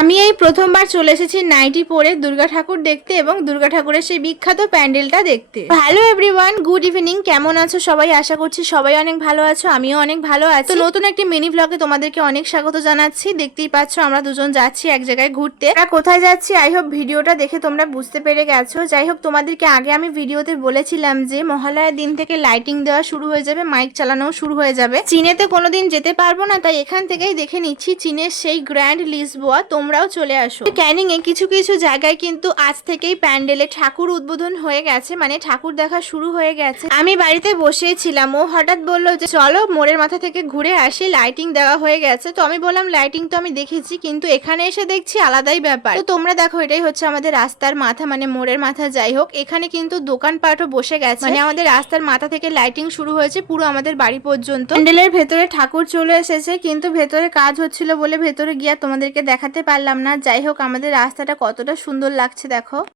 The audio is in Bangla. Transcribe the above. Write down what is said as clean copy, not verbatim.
আমি এই প্রথমবার চলে এসেছি নাইটি পরে দুর্গা ঠাকুর দেখতে এবং দুর্গা ঠাকুরের সেই বিখ্যাত প্যান্ডেলটা দেখতে। Hello everyone, good evening. কেমন আছো সবাই? আশা করছি সবাই অনেক ভালো আছো, আমিও অনেক ভালো আছি। তো নতুন একটি মিনি ব্লগে তোমাদেরকে অনেক স্বাগত জানাচ্ছি। দেখতেই পাচ্ছ আমরা দুজন যাচ্ছি এক জায়গায় ঘুরতে। আমরা কোথায় যাচ্ছি আই হোপ ভিডিওটা দেখে তোমরা বুঝতে পেরে গেছো। যাই হোক, তোমাদেরকে আগে আমি ভিডিওতে বলেছিলাম যে মহালয়ার দিন থেকে লাইটিং দেওয়া শুরু হয়ে যাবে, মাইক চালানোও শুরু হয়ে যাবে। চীনেতে কোনোদিন যেতে পারবো না, তাই এখান থেকেই দেখে নিচ্ছি চীনের সেই গ্র্যান্ড লিসবোয়া। তোমরাও চলে আসো। ক্যানিং এ কিছু কিছু জায়গায় কিন্তু আজ থেকেই প্যান্ডেলে ঠাকুর উদ্বোধন হয়ে গেছে, মানে ঠাকুর দেখা শুরু হয়ে গেছে। আমি বাড়িতে বসেই ছিলাম, ও হঠাৎ বললো যে চলো মোড়ের মাথা থেকে ঘুরে আসি, লাইটিং দেওয়া হয়ে গেছে। তো আমি বললাম লাইটিং তো আমি দেখেছি, কিন্তু এখানে এসে দেখছি আলাদাই ব্যাপার। তো তোমরা দেখো, এটাই হচ্ছে আমাদের রাস্তার মাথা, মানে মোড়ের মাথা। যাই হোক, এখানে কিন্তু দোকানপাটও বসে গেছে, মানে আমাদের রাস্তার মাথা থেকে লাইটিং শুরু হয়েছে পুরো আমাদের বাড়ি পর্যন্ত। প্যান্ডেলের ভেতরে ঠাকুর চলে এসেছে, কিন্তু ভেতরে কাজ হচ্ছিল বলে ভেতরে গিয়ে তোমাদেরকে দেখাতে পারলাম না। যাই হোক, আমাদের রাস্তাটা কতটা সুন্দর লাগছে দেখো।